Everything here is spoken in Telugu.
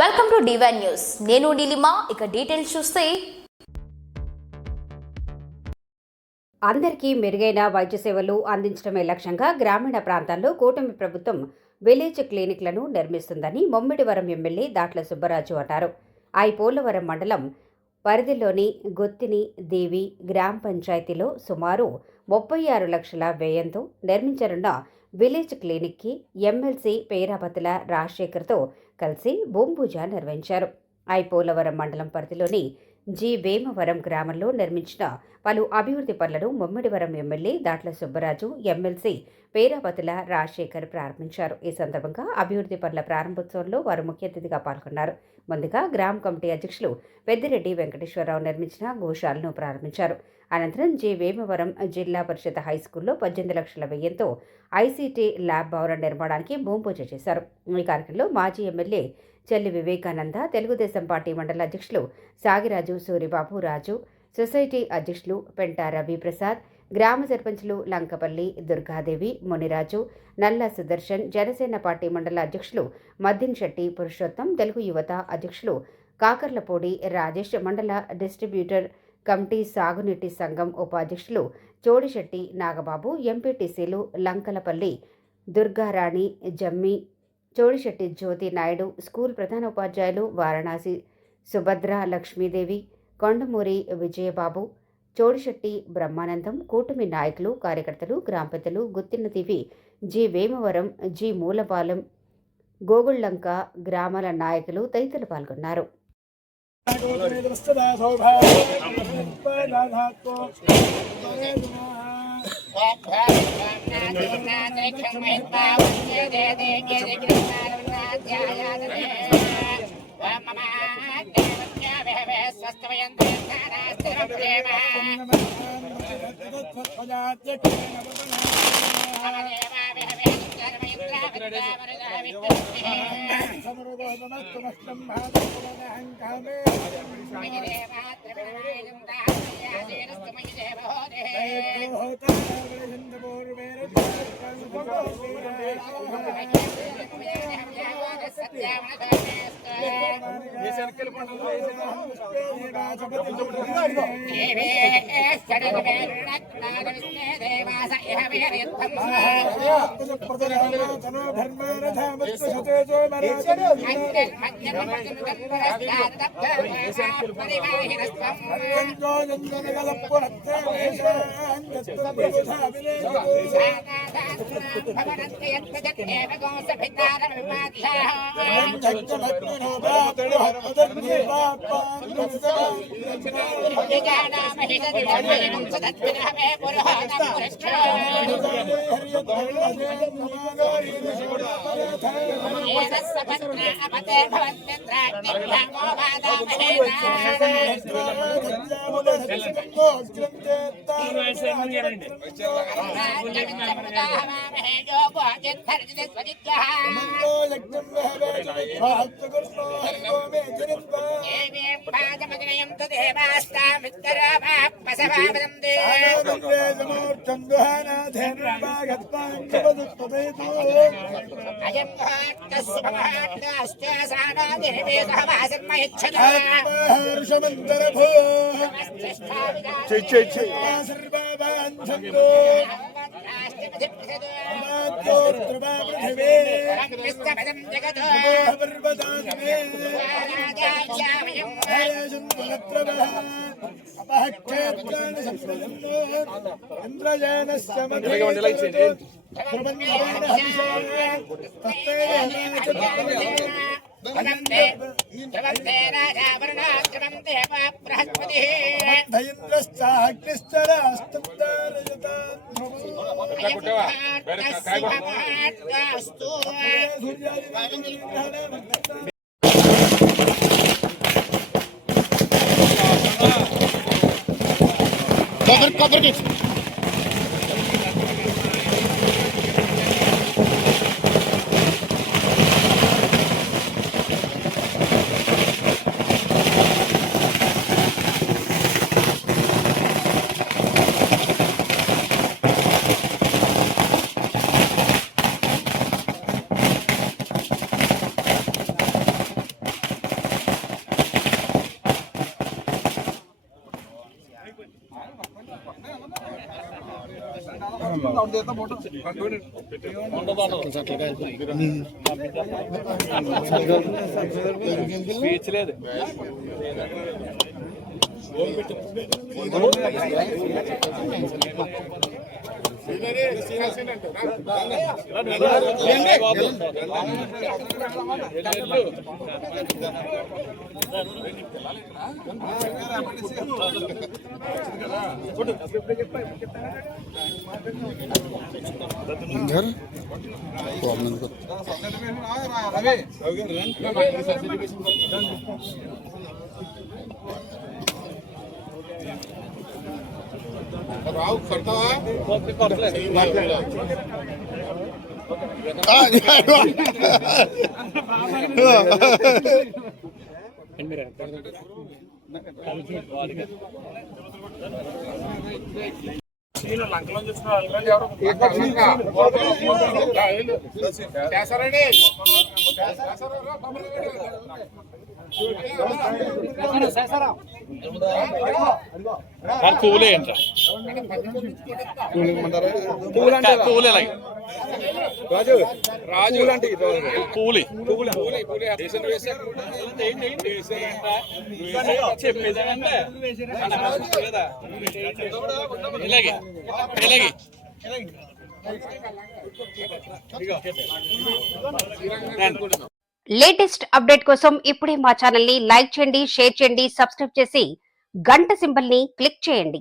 Welcome to divine news. నేను నీలిమా. ఇక డీటెయిల్స్ చూస్తే అందరికీ మెరుగైన వైద్య సేవలు అందించడమే లక్ష్యంగా గ్రామీణ ప్రాంతాల్లో కూటమి ప్రభుత్వం విలేజ్ క్లినిక్లను నిర్మిస్తుందని ముమ్మిడివరం ఎమ్మెల్యే దాట్ల సుబ్బరాజు అన్నారు. పోలవరం మండలం పరిధిలోని గొత్తిని దేవి గ్రామ పంచాయతీలో సుమారు 36 లక్షల వ్యయంతో నిర్మించనున్న విలేజ్ క్లినిక్కి ఎమ్మెల్సీ పేరాపతుల రాజశేఖర్తో కలిసి భూమి పూజ నిర్వహించారు. పోలవరం మండలం పరిధిలోని వేమవరం గ్రామంలో నిర్మించిన పలు అభివృద్ధి పనులను ముమ్మిడివరం ఎమ్మెల్యే దాట్ల సుబ్బరాజు, ఎమ్మెల్సీ పేరాపతుల రాజశేఖర్ ప్రారంభించారు. ఈ సందర్భంగా అభివృద్ధి పనుల ప్రారంభోత్సవంలో వారు ముఖ్య అతిథిగా పాల్గొన్నారు. ముందుగా గ్రామ కమిటీ అధ్యక్షులు పెద్దిరెడ్డి వెంకటేశ్వరరావు నిర్మించిన గోశాలను ప్రారంభించారు. అనంతరం వేమవరం జిల్లా పరిషత్ హైస్కూల్లో 18 లక్షల వ్యయంతో ఐసీటీ ల్యాబ్ భవన నిర్మాణానికి భూమి పూజ చేశారు. ఈ కార్యక్రమంలో మాజీ ఎమ్మెల్యే చెల్లి వివేకానంద, తెలుగుదేశం పార్టీ మండల అధ్యక్షులు సాగిరాజు సూరిబాబు రాజు, సొసైటీ అధ్యక్షులు పెంట రవిప్రసాద్, గ్రామ సర్పంచులు లంకపల్లి దుర్గాదేవి, మునిరాజు, నల్ల సుదర్శన్, జనసేన పార్టీ మండల అధ్యక్షులు మద్దిన్ శెట్టి పురుషోత్తం, తెలుగు యువత అధ్యక్షులు కాకర్లపూడి రాజేష్, మండల డిస్ట్రిబ్యూటర్ కమిటీ సాగునీటి సంఘం ఉపాధ్యక్షులు చోడిశెట్టి నాగబాబు, ఎంపీటీసీలు లంకలపల్లి దుర్గారాణి, జమ్మి, చోడిశెట్టి జ్యోతి నాయుడు, స్కూల్ ప్రధానోపాధ్యాయులు వారణాసి సుభద్ర లక్ష్మీదేవి, కొండమూరి విజయబాబు, చోడిశెట్టి బ్రహ్మానందం, కూటమి నాయకులు, కార్యకర్తలు, గ్రామ పెద్దలు, గుత్తినదివి, వేమవరం, మూలపాలెం, గోగుళ్లంక గ్రామాల నాయకులు తదితరులు పాల్గొన్నారు. స్పీచ్ లేదు. राव करता లంకలో చేస్తారండి. పువ్వులే ఏంట్రా? పువ్వులే రాజు రాజు లాంటి పువ్వులే చెప్పేదంటే ఇలాగే ఇలాగే లేటెస్ట్ అప్డేట్ కోసం ఇప్పుడే మా ఛానల్ ని లైక్ చేయండి, షేర్ చేయండి, సబ్స్క్రైబ్ చేసి గంట సింబల్ ని క్లిక్ చేయండి.